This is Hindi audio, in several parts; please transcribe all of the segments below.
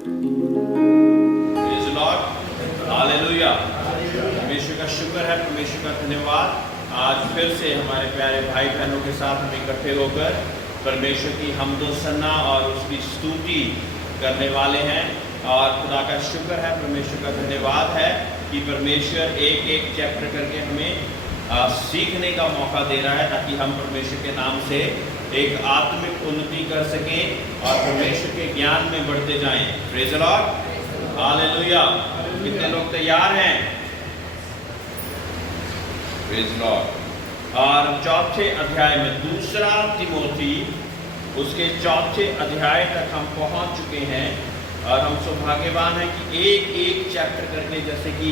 Praise the lord, hallelujah. परमेश्वर का शुक्र है, परमेश्वर का धन्यवाद। आज फिर से हमारे प्यारे भाई बहनों के साथ हम इकट्ठे होकर परमेश्वर की हम्दो सना और उसकी स्तुति करने वाले हैं। और खुदा का शुक्र है, परमेश्वर का धन्यवाद है कि परमेश्वर एक एक चैप्टर करके हमें सीखने का मौका दे रहा है, ताकि हम परमेश्वर के नाम से एक आत्मिक उन्नति कर सकें और परमेश्वर के ज्ञान में बढ़ते जाएं। Praise the lord, hallelujah. कितने लोग तैयार हैं? Praise the Lord. और चौथे अध्याय में, दूसरा तिमोथी उसके चौथे अध्याय तक हम पहुंच चुके हैं। और हम सौभाग्यवान हैं कि एक एक चैप्टर करके, जैसे कि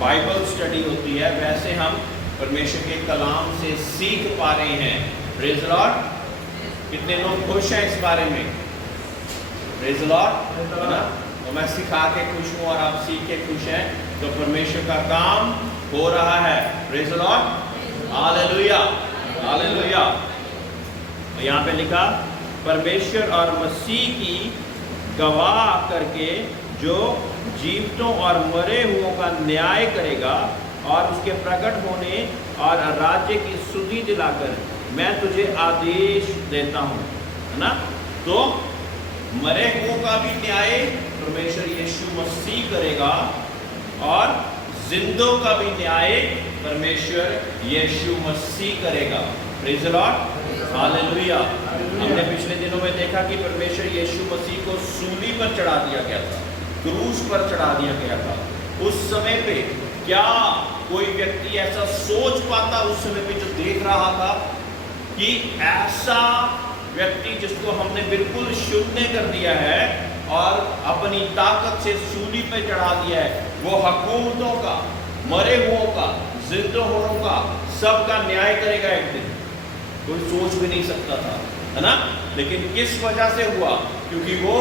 बाइबल स्टडी होती है, वैसे हम परमेश्वर के कलाम से सीख पा रहे हैं। Praise the Lord. कितने लोग खुश हैं इस बारे में? प्रेज़ द लॉर्ड, है ना? तो मैं सिखा के खुश हूँ और आप सीख के खुश हैं, तो परमेश्वर का काम हो रहा है। Praise the lord, hallelujah, hallelujah. यहाँ पे लिखा, परमेश्वर और मसीह की गवाह करके जो जीवितों और मरे हुओं का न्याय करेगा और उसके प्रकट होने और राज्य की सुधि दिलाकर मैं तुझे आदेश देता हूँ, है ना? तो मरे हुओं का भी न्याय परमेश्वर यीशु मसीह करेगा और जिंदों का भी न्याय परमेश्वर यीशु मसीह करेगा। Praise the lord, hallelujah. हमने पिछले दिनों में देखा कि परमेश्वर यीशु मसीह को सूली पर चढ़ा दिया गया था, क्रूस पर चढ़ा दिया गया था। उस समय पे क्या कोई व्यक्ति ऐसा सोच पाता उस समय पे जो देख रहा था कि ऐसा व्यक्ति जिसको हमने बिल्कुल शून्य कर दिया है और अपनी ताकत से सूली पे चढ़ा दिया है, वो हुकूमतों का, मरे हुओं का, जिंदों का सबका न्याय करेगा एक दिन? कोई सोच भी नहीं सकता था, है ना? लेकिन किस वजह से हुआ? क्योंकि वो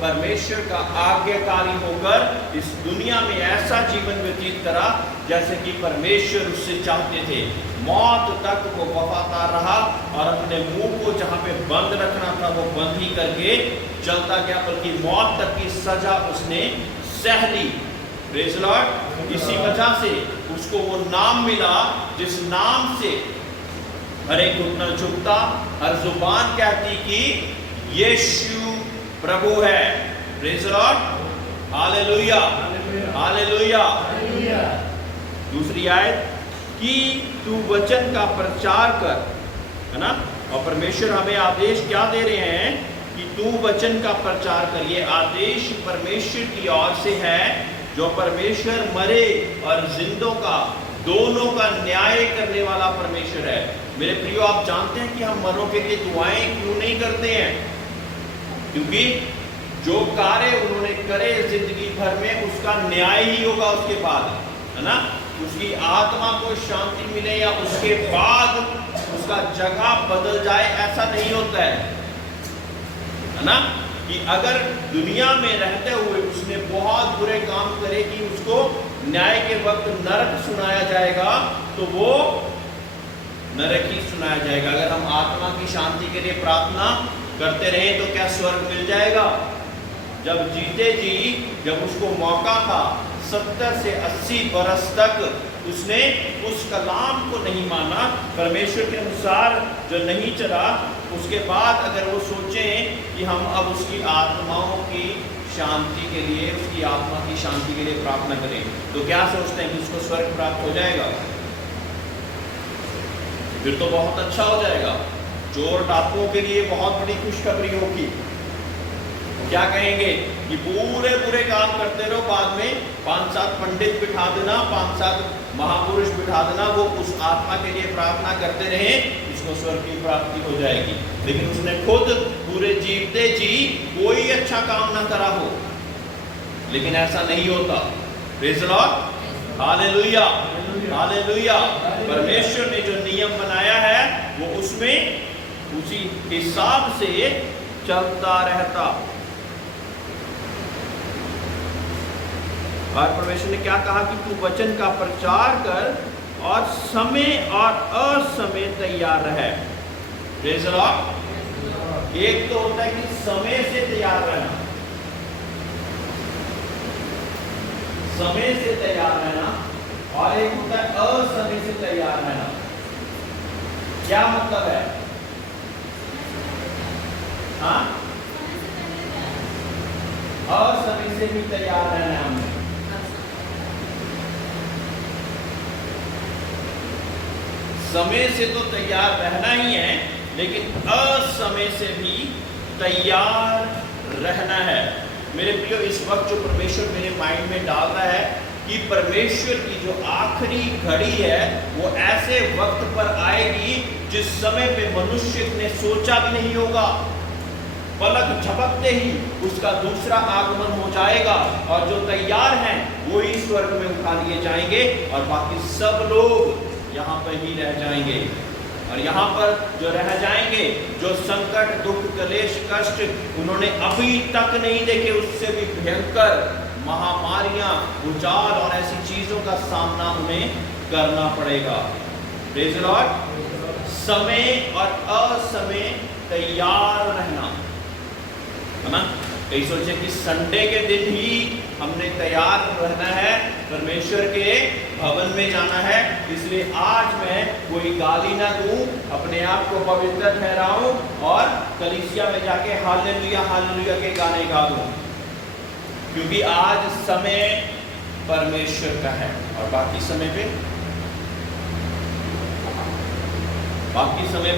परमेश्वर का आज्ञाकारी होकर इस दुनिया में ऐसा जीवन व्यतीत करा जैसे कि परमेश्वर उससे चाहते थे। मौत तक वो वफादार रहा और अपने मुंह को जहां पे बंद रखना था वो बंद ही करके चलता गया, बल्कि मौत तक की सजा उसने सह ली। Praise the Lord. इसी वजह से उसको वो नाम मिला जिस नाम से हर एक घुटना झुकता, हर जुबान कहती कि यीशु प्रभु है। Praise the lord, hallelujah, hallelujah. दूसरी आयत कि तू वचन का प्रचार कर, है ना? और परमेश्वर हमें आदेश क्या दे रहे हैं कि तू वचन का प्रचार कर। ये आदेश परमेश्वर की ओर से है, जो परमेश्वर मरे और जिंदों का, दोनों का न्याय करने वाला परमेश्वर है। मेरे प्रियो, आप जानते हैं कि हम मरों के लिए दुआएं क्यों नहीं करते हैं? क्योंकि जो कार्य उन्होंने करे जिंदगी भर में, उसका न्याय ही होगा उसके बाद, है ना? उसकी आत्मा को शांति मिले या उसके बाद उसका जगह बदल जाए, ऐसा नहीं होता है ना? कि अगर दुनिया में रहते हुए उसने बहुत बुरे काम करे कि उसको न्याय के वक्त नरक सुनाया जाएगा, तो वो नरक ही सुनाया जाएगा। अगर हम आत्मा की शांति के लिए प्रार्थना करते रहे तो क्या स्वर्ग मिल जाएगा? जब जीते जी, जब उसको मौका था 70 से 80 बरस तक उसने उस कलाम को नहीं माना, परमेश्वर के अनुसार जो नहीं चला, उसके बाद अगर वो सोचें कि हम अब उसकी आत्माओं की शांति के लिए, उसकी आत्मा की शांति के लिए प्रार्थना करें, तो क्या सोचते हैं कि उसको स्वर्ग प्राप्त हो जाएगा? फिर तो बहुत अच्छा हो जाएगा। चोर डाकुओं के लिए बहुत बड़ी खुशखबरी होगी। क्या कहेंगे कि पूरे पूरे काम करते रहो, बाद में 5-7 पंडित बिठा देना, 5-7 महापुरुष बिठा देना, वो उस आत्मा के लिए प्रार्थना करते रहे, उसको स्वर्ग की प्राप्ति हो जाएगी। लेकिन उसने खुद पूरे जीवते जी कोई अच्छा काम ना करा हो, लेकिन ऐसा नहीं होता। Praise the lord, hallelujah, hallelujah. परमेश्वर ने जो नियम बनाया है वो उसमें उसी हिसाब से चलता रहता। और परमेश्वर ने क्या कहा कि तू वचन का प्रचार कर और समय और असमय तैयार रहे। Praise the Lord. एक तो होता है कि समय से तैयार रहना, समय से तैयार रहना और एक होता है असमय से तैयार रहना। क्या मतलब है? हाँ, असमय से भी तैयार रहना है हमें। समय से तो तैयार रहना ही है, लेकिन असमय से भी तैयार रहना है। मेरे प्रियो, इस वक्त जो परमेश्वर मेरे माइंड में डाल रहा है कि परमेश्वर की जो आखिरी घड़ी है वो ऐसे वक्त पर आएगी जिस समय पे मनुष्य ने सोचा भी नहीं होगा। पलक झपकते ही उसका दूसरा आगमन हो जाएगा और जो तैयार हैं वो ही स्वर्ग में उठा लिए जाएंगे और बाकी सब लोग यहाँ पर ही रह जाएंगे। और यहाँ पर जो रह जाएंगे, जो संकट, दुख, क्लेश, कष्ट उन्होंने अभी तक नहीं देखे, उससे भी भयंकर महामारियां, भूचाल और ऐसी चीजों का सामना उन्हें करना पड़ेगा। Praise the Lord. समय और असमय तैयार रहना, है ना। कई सोचे कि संडे के दिन ही हमने तैयार रहना है, परमेश्वर के भवन में जाना है, इसलिए आज मैं कोई गाली ना दूं, अपने आप को पवित्र ठहराऊं और कलीसिया में जाके हालेलुया हालेलुया के गाने गा दूं, क्योंकि आज समय परमेश्वर का है। और बाकी समय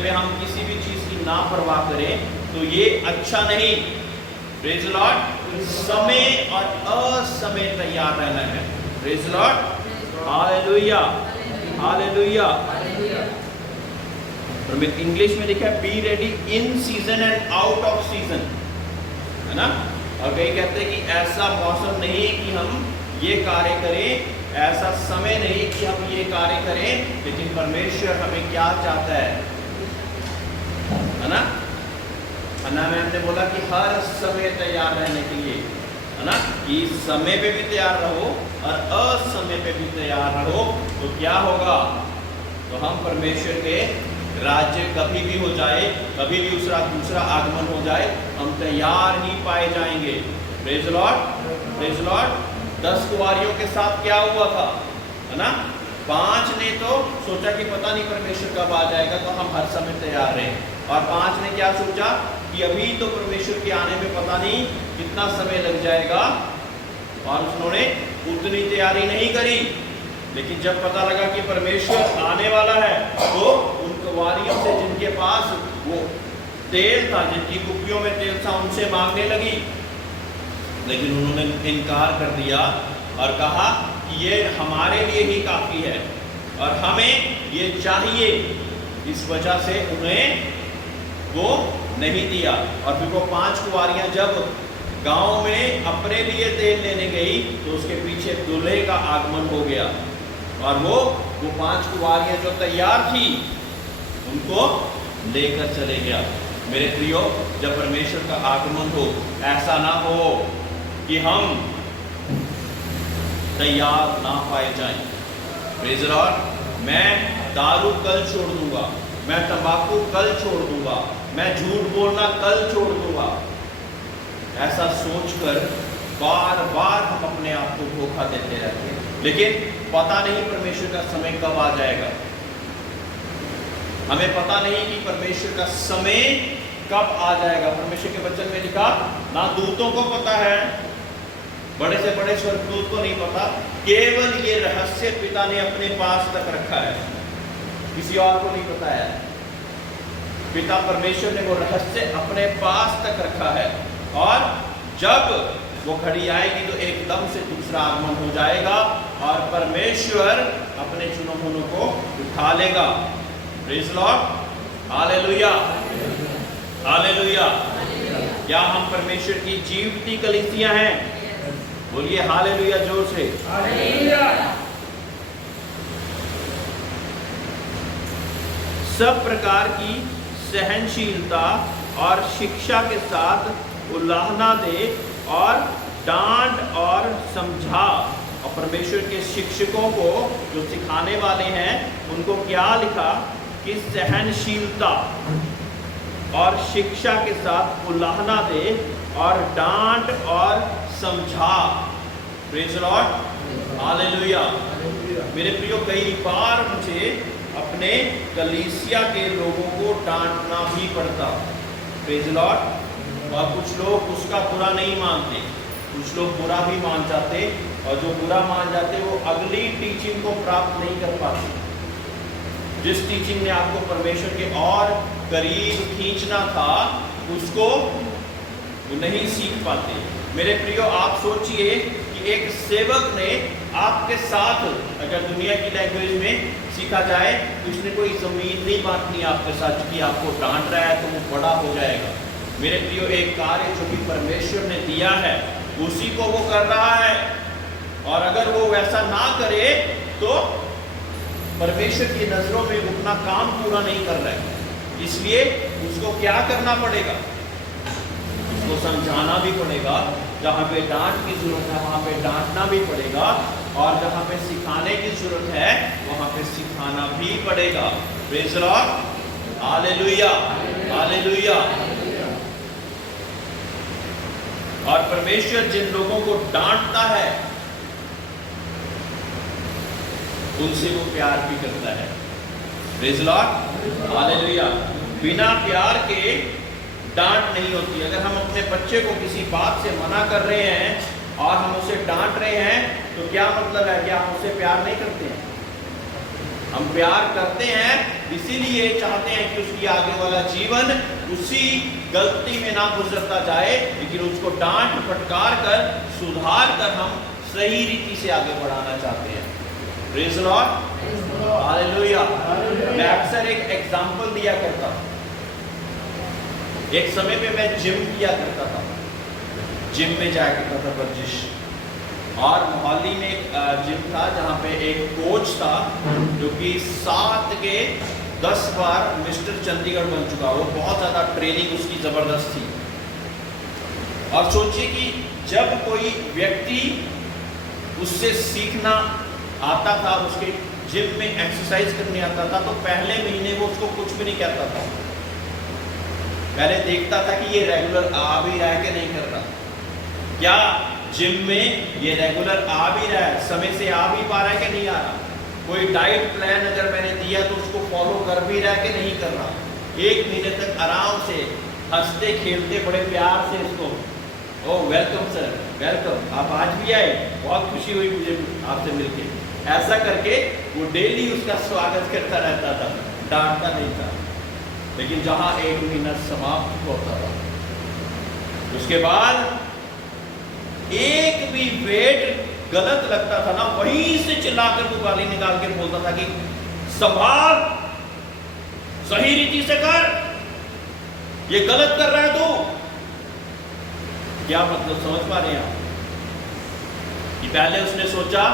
पे हम किसी भी चीज की ना परवाह करें तो ये अच्छा नहीं। Praise the Lord. समय और असमय तैयार रहना है। Praise the lord. Hallelujah hallelujah. और इंग्लिश में लिखा है be ready in season and out off season, है ना। और कई कहते हैं कि ऐसा मौसम नहीं कि हम ये कार्य करें, ऐसा समय नहीं कि हम ये कार्य करें, लेकिन परमेश्वर हमें क्या चाहता है ना। अन्ना मैम ने बोला कि हर समय तैयार रहने के लिए, है ना, कि समय पे भी तैयार रहो और असमय पे भी तैयार रहो। तो क्या होगा? तो हम परमेश्वर के राज्य कभी भी हो जाए, कभी भी दूसरा आगमन हो जाए, हम तैयार ही पाए जाएंगे। Praise the Lord praise the Lord. 10 कुंवारियों के साथ क्या हुआ था, है ना। 5 ने तो सोचा कि पता नहीं परमेश्वर कब आ जाएगा, तो हम हर समय तैयार रहे। और 5 ने क्या सोचा कि अभी तो परमेश्वर के आने में पता नहीं कितना समय लग जाएगा, और उन्होंने उतनी तैयारी नहीं करी। लेकिन जब पता लगा कि परमेश्वर आने वाला है, तो उन कुंवारियों से जिनके पास वो तेल था, जिनकी कुप्पियों में तेल था, उनसे मांगने लगी। लेकिन उन्होंने इनकार कर दिया और कहा कि ये हमारे लिए ही काफ़ी है और हमें ये चाहिए। इस वजह से उन्हें वो नहीं दिया। और फिर वो 5 कुंवारियां जब गांव में अपने लिए तेल लेने गई, तो उसके पीछे दूल्हे का आगमन हो गया और वो 5 कुंवारियां जो तैयार थी उनको लेकर चले गया। मेरे प्रियो, जब परमेश्वर का आगमन हो, ऐसा ना हो कि हम तैयार ना पाए जाएं। Praise the Lord. मैं दारू कल छोड़ दूंगा, मैं तंबाकू कल छोड़ दूंगा, मैं झूठ बोलना कल छोड़ दूंगा, ऐसा सोचकर बार बार हम अपने आप को धोखा देते रहते हैं। लेकिन पता नहीं परमेश्वर का समय कब आ जाएगा। हमें पता नहीं कि परमेश्वर का समय कब आ जाएगा। परमेश्वर के वचन में लिखा, ना दूतों को पता है, बड़े से बड़े स्वर्गदूत को नहीं पता, केवल ये रहस्य पिता ने अपने पास तक रखा है, किसी और को नहीं पता है। पिता परमेश्वर ने वो रहस्य अपने पास तक रखा है, और जब वो घड़ी आएगी तो एकदम से दूसरा आगमन हो जाएगा और परमेश्वर अपने चुने हुओं को उठा लेगा। Praise the lord. Hallelujah hallelujah. क्या हम परमेश्वर की जीवती कलीसिया हैं? बोलिए हालेलुया जोर से। हालेलुया। सब प्रकार की सहनशीलता और शिक्षा के साथ उलाहना दे और डांट और समझा। और परमेश्वर के शिक्षकों को, जो सिखाने वाले हैं, उनको क्या लिखा कि सहनशीलता और शिक्षा के साथ उलाहना दे और डांट और समझा। Praise the lord. हालेलुया। मेरे प्रियो, कई बार मुझे अपने कलीसिया के लोगों को डांटना भी पड़ता, प्रेज़ द लॉर्ड। और कुछ लोग उसका बुरा नहीं मानते, कुछ लोग बुरा भी मान जाते, और जो बुरा मान जाते वो अगली टीचिंग को प्राप्त नहीं कर पाते। जिस टीचिंग ने आपको परमेश्वर के और करीब खींचना था, उसको नहीं सीख पाते। मेरे प्रियो, आप सोचिए कि एक सेवक ने आपके साथ, अगर दुनिया की लैंग्वेज में सीखा जाए, तो उसने कोई जमीन नहीं बांटनी आपके साथ कि आपको डांट रहा है तो वो बड़ा हो जाएगा। मेरे प्रियो, एक कार्य जो भी परमेश्वर ने दिया है उसी को वो कर रहा है, और अगर वो वैसा ना करे तो परमेश्वर की नजरों में अपना काम पूरा नहीं कर रहा है। इसलिए उसको क्या करना पड़ेगा? उसको समझाना भी पड़ेगा। जहाँ पे डांट की जरूरत है वहाँ पे डांटना भी पड़ेगा, और जहाँ पे सिखाने की जरूरत है वहाँ पे सिखाना भी पड़ेगा। Praise the lord, hallelujah, hallelujah. और परमेश्वर जिन लोगों को डांटता है उनसे वो प्यार भी करता है। Praise the lord, hallelujah. बिना प्यार के डांट नहीं होती। अगर हम अपने बच्चे को किसी बात से मना कर रहे हैं और हम उसे डांट रहे हैं, तो क्या मतलब है कि हम उसे प्यार नहीं करते हैं? हम प्यार करते हैं, इसीलिए चाहते हैं कि उसकी आगे वाला जीवन उसी गलती में ना गुजरता जाए, लेकिन उसको डांट फटकार कर, सुधार कर हम सही रीति से आगे बढ़ाना चाहते हैं। Praise the lord, hallelujah. मैं अक्सर एक एग्जांपल दिया करता हूं। एक समय पे मैं जिम किया करता था, जिम में जाया करता था वर्जिश, और मोहाली में एक जिम था जहाँ पे एक कोच था जो कि 7 के 10 बार मिस्टर चंडीगढ़ बन चुका। वो बहुत ज़्यादा ट्रेनिंग उसकी ज़बरदस्त थी। और सोचिए कि जब कोई व्यक्ति उससे सीखना आता था, उसके जिम में एक्सरसाइज करने आता था, तो पहले महीने वो उसको कुछ भी नहीं कहता था। पहले देखता था कि ये रेगुलर आ भी रहा है कि नहीं कर रहा, क्या जिम में ये रेगुलर आ भी रहा है, समय से आ भी पा रहा है कि नहीं आ रहा, कोई डाइट प्लान अगर मैंने दिया तो उसको फॉलो कर भी रहा है कि नहीं कर रहा। 1 महीने तक आराम से हंसते खेलते बड़े प्यार से उसको, ओह वेलकम सर, वेलकम, आप आज भी आए, बहुत खुशी हुई मुझे आपसे मिलके, ऐसा करके वो डेली उसका स्वागत करता रहता था, डांटता नहीं था। लेकिन जहां 1 महीना समाप्त होता था, उसके बाद एक भी वेट गलत लगता था ना, वहीं से चिल्लाकर वो गाली निकाल के बोलता था कि संभाल, सही रीति से कर, ये गलत कर रहा है तू। क्या मतलब समझ पा रहे हैं आप? कि पहले उसने सोचा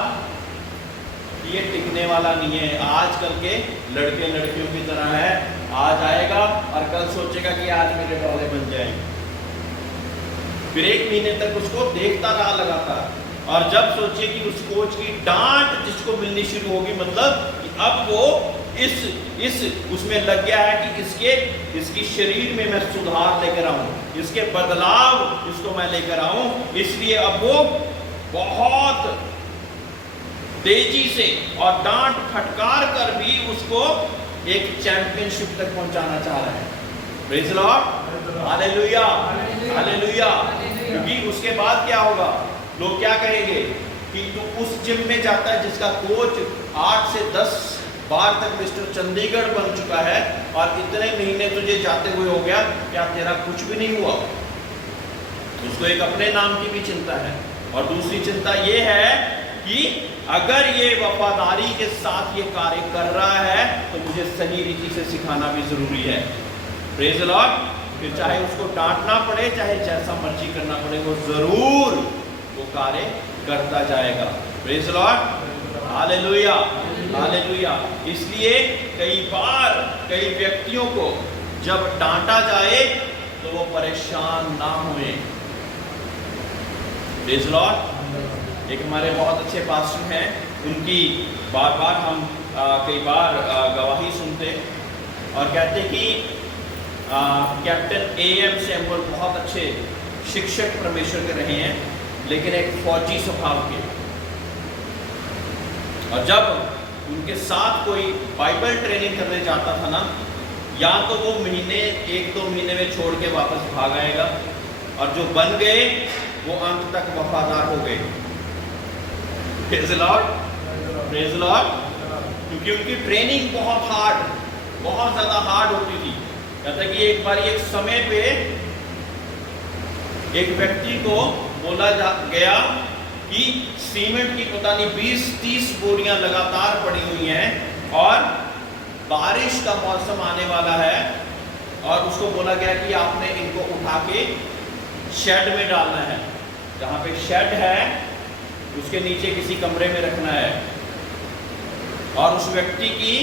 कि ये टिकने वाला नहीं है, आजकल के लड़के लड़कियों की तरह है, आज आएगा और कल सोचेगा कि आज मेरे डोले बन जाएंगे। फिर 1 महीने तक उसको देखता रहा लगातार, और जब सोचिए कि उस कोच की डांट जिसको मिलनी शुरू होगी, मतलब कि अब वो इस उसमें लग गया है कि इसकी शरीर में मैं सुधार लेकर आऊं, इसके बदलाव इसको मैं लेकर आऊं, इसलिए अब वो बहुत तेजी से और डांट फटकार कर भी उसको एक चैंपियनशिप तक पहुंचाना चाह रहा है। Praise the lord, hallelujah, hallelujah. क्योंकि उसके बाद क्या होगा, लोग क्या कहेंगे कि तू उस जिम में जाता है जिसका कोच 8 से 10 बार तक मिस्टर चंडीगढ़ बन चुका है, और इतने महीने तुझे जाते हुए हो गया, क्या तेरा कुछ भी नहीं हुआ? उसको एक अपने नाम की भी चिंता है, और दूसरी चिंता ये है कि अगर ये वफादारी के साथ ये कार्य कर रहा है तो मुझे सही रीति से सिखाना भी जरूरी है। Praise the Lord. फिर चाहे उसको डांटना पड़े, चाहे जैसा मर्जी करना पड़े, वो जरूर वो कार्य करता जाएगा। Praise the lord, hallelujah, hallelujah. इसलिए कई बार कई व्यक्तियों को जब डांटा जाए तो वो परेशान ना हुए। Praise the Lord. एक हमारे बहुत अच्छे पास्टर हैं, उनकी बार बार हम कई बार गवाही सुनते और कहते कि कैप्टन A.M. सैमुअल बहुत अच्छे शिक्षक परमेश्वर के रहे हैं, लेकिन एक फौजी स्वभाव के। और जब उनके साथ कोई बाइबल ट्रेनिंग करने जाता था ना, या तो वो महीने 1-2 महीने में छोड़ के वापस भाग आएगा, और जो बन गए वो अंत तक वफादार हो गए। Praise the Lord, praise the Lord. क्योंकि उनकी ट्रेनिंग बहुत ज़्यादा हार्ड होती थी। कहता है कि एक बार एक समय पे एक व्यक्ति को बोला गया कि सीमेंट की पता नहीं 20-30 बोरियां लगातार पड़ी हुई हैं और बारिश का मौसम आने वाला है, और उसको बोला गया कि आपने इनको उठा के शेड में डालना है। जहाँ पे शेड है उसके नीचे किसी कमरे में रखना है। और उस व्यक्ति की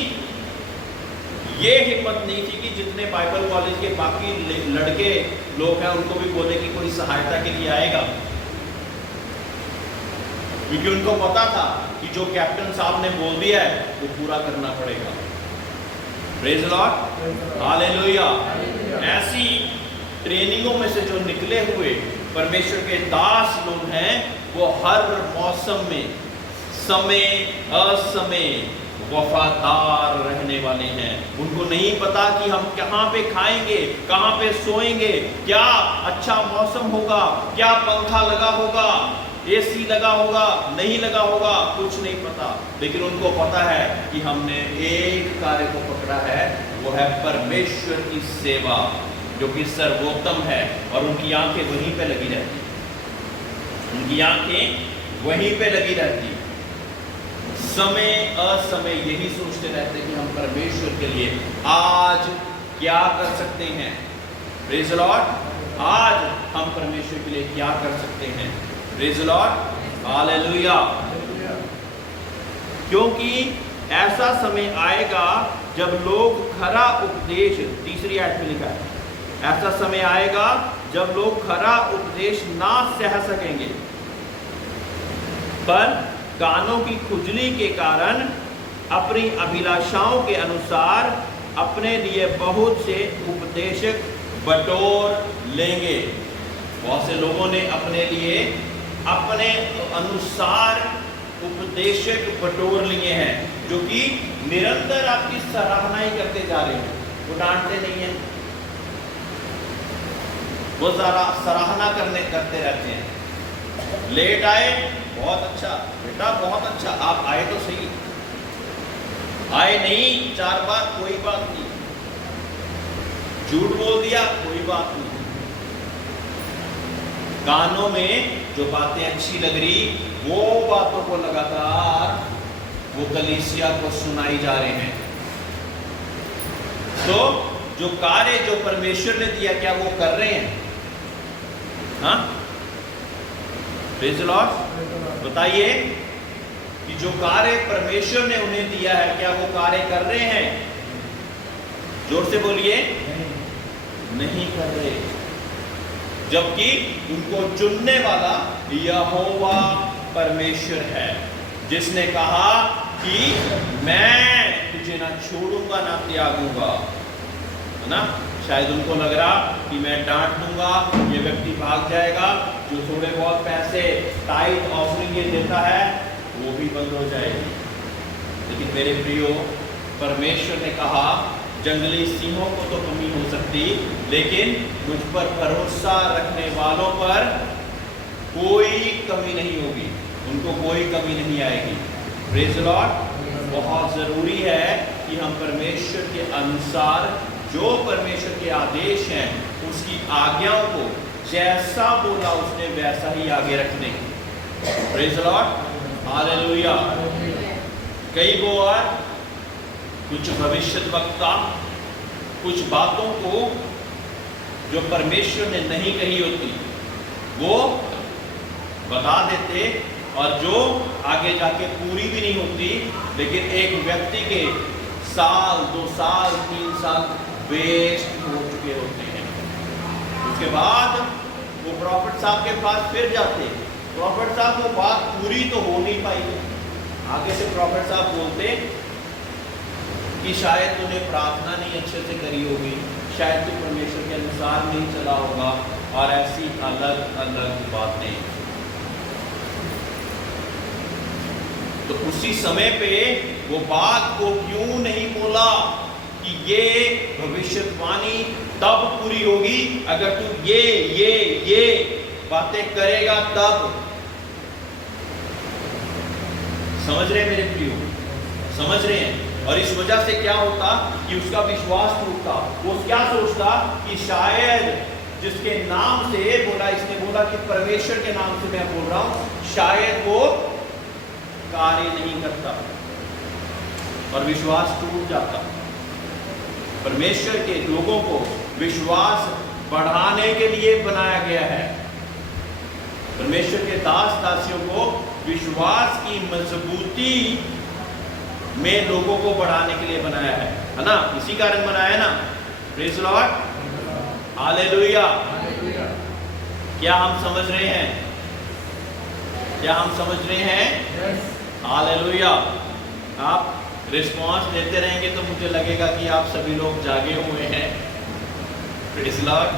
ये हिम्मत नहीं थी कि जितने बाइबल कॉलेज के बाकी लड़के लोग हैं उनको भी बोले कि कोई सहायता के लिए आएगा, क्योंकि उनको पता था कि जो कैप्टन साहब ने बोल दिया है वो पूरा करना पड़ेगा। Praise the lord, hallelujah. ऐसी ट्रेनिंगों में से जो निकले हुए परमेश्वर के दास लोग हैं, वो हर मौसम में समय असमय वफादार रहने वाले हैं। उनको नहीं पता कि हम कहाँ पे खाएंगे, कहाँ पे सोएंगे, क्या अच्छा मौसम होगा, क्या पंखा लगा होगा, एसी लगा होगा, नहीं लगा होगा, कुछ नहीं पता। लेकिन उनको पता है कि हमने एक कार्य को पकड़ा है, वो है परमेश्वर की सेवा, जो कि सर्वोत्तम है। और उनकी आंखें वहीं पे लगी रहती, उनकी आंखें वहीं पे लगी रहती। समय असमय यही सोचते रहते कि हम परमेश्वर के लिए आज क्या कर सकते हैं। प्रेज़ द लॉर्ड, आज हम परमेश्वर के लिए क्या कर सकते हैं। Praise the lord, hallelujah. क्योंकि ऐसा समय आएगा जब लोग खरा उपदेश, तीसरी आयत में लिखा है, ऐसा समय आएगा जब लोग खरा उपदेश ना सह सकेंगे, पर कानों की खुजली के कारण अपनी अभिलाषाओं के अनुसार अपने लिए बहुत से उपदेशक बटोर लेंगे। बहुत से लोगों ने अपने लिए अपने अनुसार उपदेशक बटोर लिए हैं, जो कि निरंतर आपकी सराहना ही करते जा रहे हैं। वो डांटते नहीं हैं, वो सराहना करते रहते हैं। लेट आए, बहुत अच्छा बेटा, बहुत अच्छा, आप आए तो सही, आए नहीं 4 बार, कोई बात नहीं, झूठ बोल दिया, कोई बात नहीं। कानों में जो बातें अच्छी लग रही, वो बातों को लगातार वो कलीसिया को सुनाई जा रहे हैं। तो जो कार्य जो परमेश्वर ने दिया, क्या वो कर रहे हैं? हाँ, प्रेज़ द लॉर्ड। बताइए कि जो कार्य परमेश्वर ने उन्हें दिया है, क्या वो कार्य कर रहे हैं? जोर से बोलिए, नहीं कर रहे। जबकि उनको चुनने वाला यहोवा परमेश्वर है, जिसने कहा कि मैं तुझे ना छोड़ूंगा ना त्यागूंगा, है ना। शायद उनको लग रहा कि मैं डांट दूंगा, ये व्यक्ति भाग जाएगा, जो थोड़े बहुत पैसे टाइट ऑफरिंग ये देता है वो भी बंद हो जाएगी। लेकिन मेरे प्रियो, परमेश्वर ने कहा जंगली सिंहों को तो कमी हो सकती, लेकिन मुझ पर भरोसा रखने वालों पर कोई कमी नहीं होगी, उनको कोई कमी नहीं आएगी। Praise the Lord. बहुत ज़रूरी है कि हम परमेश्वर के अनुसार, जो परमेश्वर के आदेश हैं, उसकी आज्ञाओं को जैसा बोला उसने वैसा ही आगे रखने। Praise the lord, hallelujah. कई बार कुछ भविष्यद्वक्ता कुछ बातों को जो परमेश्वर ने नहीं कही होती वो बता देते, और जो आगे जाके पूरी भी नहीं होती, लेकिन एक व्यक्ति के साल 2 साल 3 साल वेस्ट हो चुके होते हैं। उसके बाद वो प्रॉफिट साहब के पास फिर जाते, प्रॉफिट साहब वो बात पूरी तो हो नहीं पाई। आगे से प्रॉफिट साहब बोलते कि शायद तूने प्रार्थना नहीं अच्छे से करी होगी, शायद तू परमेश्वर के अनुसार नहीं चला होगा, और ऐसी अलग अलग बातें। तो उसी समय पे वो बात को क्यों नहीं बोला कि ये भविष्यवाणी तब पूरी होगी अगर तू ये बातें करेगा तब। समझ रहे हैं मेरे प्रियो, समझ रहे हैं? और इस वजह से क्या होता कि उसका विश्वास टूटता। वो क्या सोचता कि शायद जिसके नाम से बोला, इसने बोला कि परमेश्वर के नाम से मैं बोल रहा हूं, शायद वो कार्य नहीं करता और विश्वास टूट जाता। परमेश्वर के लोगों को विश्वास बढ़ाने के लिए बनाया गया है। परमेश्वर के दास दासियों को विश्वास की मजबूती में लोगों को बढ़ाने के लिए बनाया है ना? इसी कारण बनाया है ना। Praise the lord, hallelujah. क्या हम समझ रहे हैं? क्या हम समझ रहे हैं? हालेलुया। आप रिस्पॉन्स देते रहेंगे तो मुझे लगेगा कि आप सभी लोग जागे हुए हैं। Praise the lord,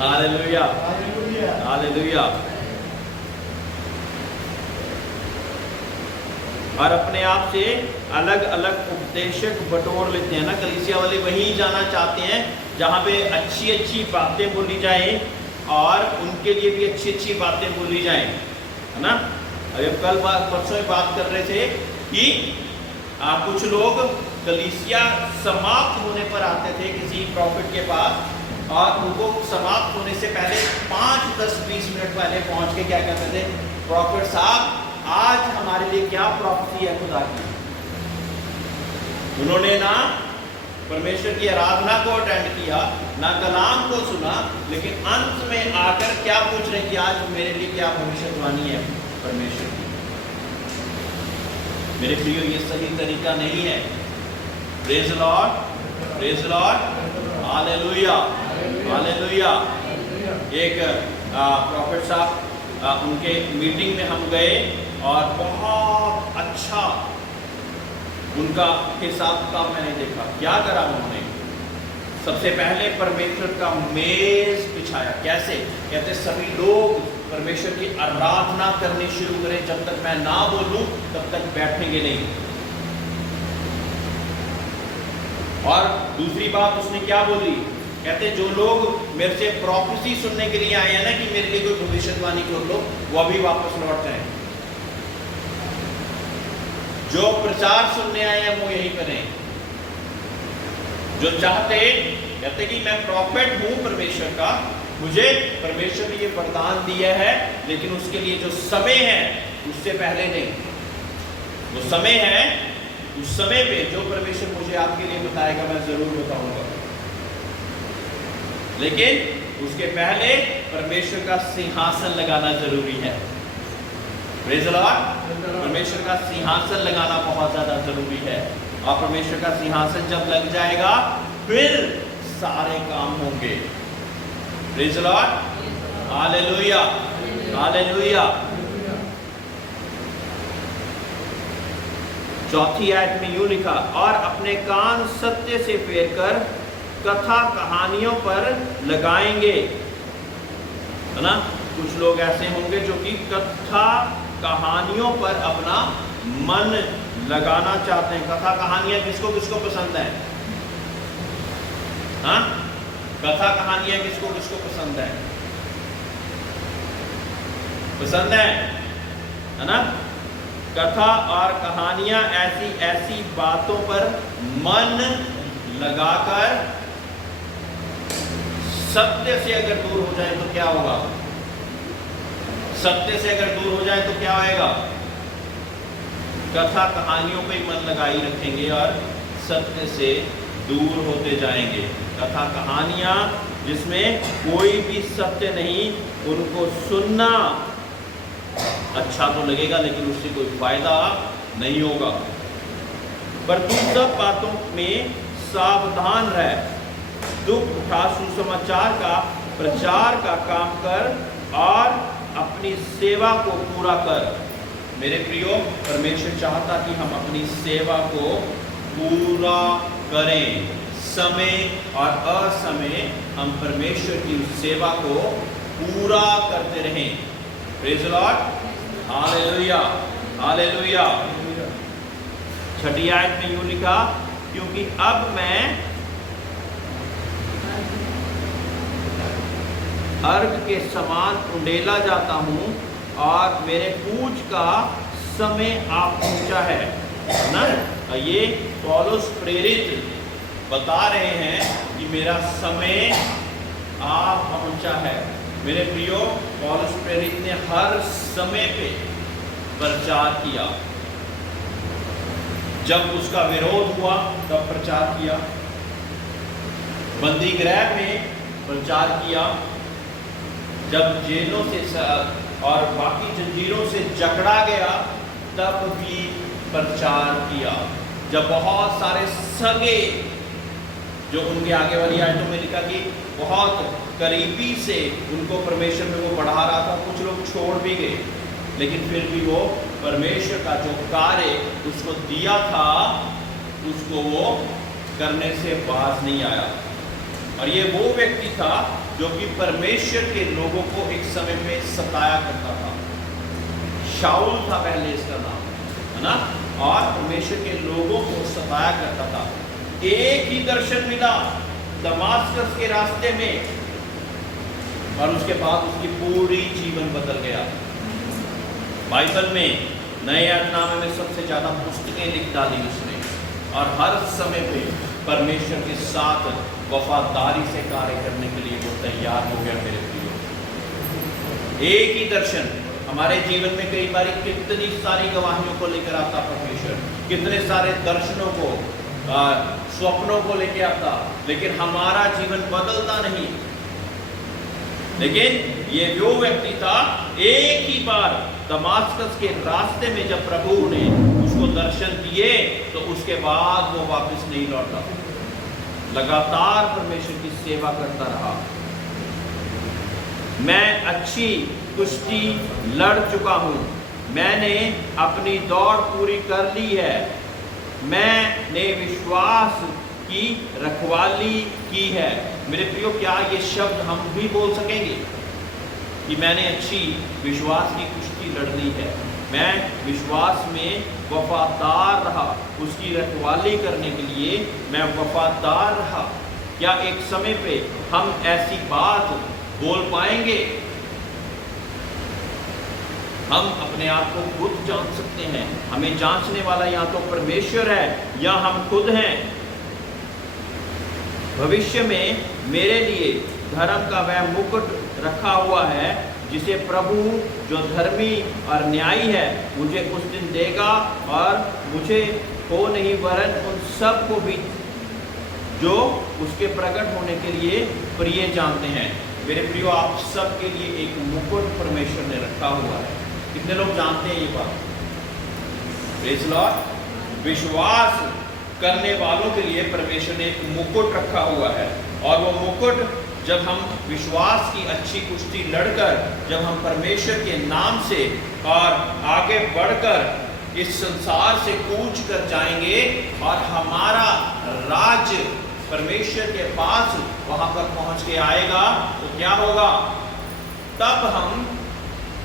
hallelujah, hallelujah. और अपने आप से अलग अलग उपदेशक बटोर लेते हैं ना। कलीसिया वाले वहीं जाना चाहते हैं जहाँ पे अच्छी अच्छी बातें बोली जाएं और उनके लिए भी अच्छी अच्छी बातें बोली जाएं, है ना? अभी कल परसों बात कर रहे थे कि कुछ लोग कलीसिया समाप्त होने पर आते थे किसी प्रॉफिट के पास और उनको समाप्त होने से पहले 5, 10, 20 मिनट पहले पहुंच के क्या कहते थे, प्रॉफिट साहब आज हमारे लिए क्या प्रॉफिट है खुदा की। उन्होंने ना परमेश्वर की आराधना को अटेंड किया, ना कलाम को सुना, लेकिन अंत में आकर क्या पूछ रहे कि आज मेरे लिए क्या भविष्यवाणी है परमेश्वर की। मेरे प्रियो, ये सही तरीका नहीं है। Praise the Lord, praise the lord, hallelujah, hallelujah. एक प्रॉफिट साहब उनके मीटिंग में हम गए और बहुत अच्छा उनका हिसाब किताब मैंने देखा। क्या करा उन्होंने? सबसे पहले परमेश्वर का मेज बिछाया। कैसे? कहते सभी लोग परमेश्वर की आराधना करनी शुरू करें, जब तक मैं ना बोलूं तब तक बैठेंगे नहीं। और दूसरी बात उसने क्या बोली? कहते जो लोग मेरे से प्रोफेसी सुनने के लिए आए हैं ना कि मेरे लिए कोई भविष्यवाणी कर लो, वो अभी वापस लौट जाएं। जो प्रचार सुनने आए हैं वो यही करें। जो चाहते, कहते कि मैं प्रॉफिट हूं परमेश्वर का, मुझे परमेश्वर ने ये वरदान दिया है, लेकिन उसके लिए जो समय है उससे पहले नहीं। वो समय है, उस समय पे जो परमेश्वर मुझे आपके लिए बताएगा मैं जरूर बताऊंगा, लेकिन उसके पहले परमेश्वर का सिंहासन लगाना जरूरी है। प्रेज़ द लॉर्ड, परमेश्वर का सिंहासन लगाना बहुत ज्यादा जरूरी है। और परमेश्वर का सिंहासन जब लग जाएगा फिर सारे काम होंगे। Praise the lord, hallelujah, hallelujah. चौथी आयत में यूं लिखा, और अपने कान सत्य से फेर कर कथा कहानियों पर लगाएंगे, है ना? कुछ लोग ऐसे होंगे जो कि कथा कहानियों पर अपना मन लगाना चाहते हैं। कथा कहानियां किसको किसको पसंद है? हाँ, कथा कहानियां किसको किसको पसंद है? पसंद है ना? कथा और कहानियां ऐसी ऐसी बातों पर मन लगाकर सत्य से अगर दूर हो जाए तो क्या होगा? सत्य से अगर दूर हो जाए तो क्या होएगा? कथा कहानियों पे मन लगाई रखेंगे और सत्य से दूर होते जाएंगे। कथा कहानियां जिसमें कोई भी सत्य नहीं, उनको सुनना अच्छा तो लगेगा लेकिन उससे कोई फायदा नहीं होगा। पर तू सब बातों में सावधान रह, दुख उठा, सुसमाचार का प्रचार का काम कर और अपनी सेवा को पूरा कर। मेरे प्रियो, परमेश्वर चाहता कि हम अपनी सेवा को पूरा करें। समय और असमय हम परमेश्वर की उस सेवा को पूरा करते रहें। Praise the lord, hallelujah, hallelujah. 6ठी आयत में यूं लिखा, क्योंकि अब मैं अर्घ के समान उंडेला जाता हूं और मेरे कूच का समय आ पहुंचा है ना। ये पौलुस प्रेरित बता रहे हैं कि मेरा समय आ पहुंचा है। मेरे प्रियो, पौलुस प्रेरित ने हर समय पे प्रचार किया। जब उसका विरोध हुआ तब प्रचार किया, बंदी गृह में प्रचार किया, जब जेलों से और बाकी जंजीरों से जकड़ा गया तब भी प्रचार किया। जब बहुत सारे सगे, जो उनके आगे वाली आयतों में लिखा कि बहुत करीबी से उनको परमेश्वर में वो बढ़ा रहा था, कुछ लोग छोड़ भी गए, लेकिन फिर भी वो परमेश्वर का जो कार्य उसको दिया था उसको वो करने से बाज नहीं आया। और ये वो व्यक्ति था जो कि परमेश्वर के लोगों को एक समय में सताया करता था। शाऊल था पहले इसका नाम, है ना, और परमेश्वर के लोगों को सताया करता था। एक ही दर्शन मिला दमास्कस के रास्ते में और उसके बाद उसकी पूरी जीवन बदल गया। बाइबल में नए ऐतनामे में सबसे ज़्यादा पुस्तकें लिख डाली उसने, और हर समय पे परमेश्वर के साथ वफादारी से कार्य करने के लिए वो तैयार हो गया। मेरे प्रियो, एक ही दर्शन हमारे जीवन में कई बार कितनी सारी गवाहियों को लेकर आता परमेश्वर, कितने सारे दर्शनों को, स्वप्नों को लेकर आता, लेकिन हमारा जीवन बदलता नहीं। लेकिन ये वो व्यक्ति था, एक ही बार दमास्कस के रास्ते में जब प्रभु ने उसको दर्शन दिए तो उसके बाद वो वापस नहीं लौटा, लगातार परमेश्वर की सेवा करता रहा। मैं अच्छी कुश्ती लड़ चुका हूं, मैंने अपनी दौड़ पूरी कर ली है, मैंने विश्वास की रखवाली की है। मेरे प्रियो, क्या ये शब्द हम भी बोल सकेंगे कि मैंने अच्छी विश्वास की कुश्ती लड़ ली है, मैं विश्वास में वफादार रहा, उसकी रखवाली करने के लिए मैं वफादार रहा? क्या एक समय पे हम ऐसी बात बोल पाएंगे? हम अपने आप को खुद जान सकते हैं, हमें जांचने वाला या तो परमेश्वर है या हम खुद हैं। भविष्य में मेरे लिए धर्म का वह मुकुट रखा हुआ है जिसे प्रभु जो धर्मी और न्यायी है मुझे उस दिन देगा, और मुझे हो नहीं वरन उन सब को भी जो उसके प्रकट होने के लिए प्रिय जानते हैं। मेरे प्रियो, आप सब के लिए एक मुकुट परमेश्वर ने रखा हुआ है। कितने लोग जानते हैं ये बात? Praise Lord. विश्वास करने वालों के लिए परमेश्वर ने एक मुकुट रखा हुआ है, और वो मुकुट जब हम विश्वास की अच्छी कुश्ती लड़कर, जब हम परमेश्वर के नाम से और आगे बढ़कर इस संसार से कूच कर जाएंगे और हमारा राज्य परमेश्वर के पास वहां पर पहुंच के आएगा, तो क्या होगा? तब हम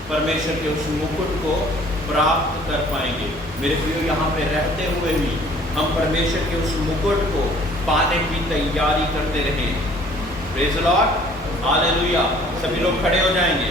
परमेश्वर के उस मुकुट को प्राप्त कर पाएंगे। मेरे प्रियो, यहाँ पे रहते हुए भी हम परमेश्वर के उस मुकुट को पाने की तैयारी करते रहें। Praise the lord, hallelujah. सभी लोग खड़े हो जाएंगे।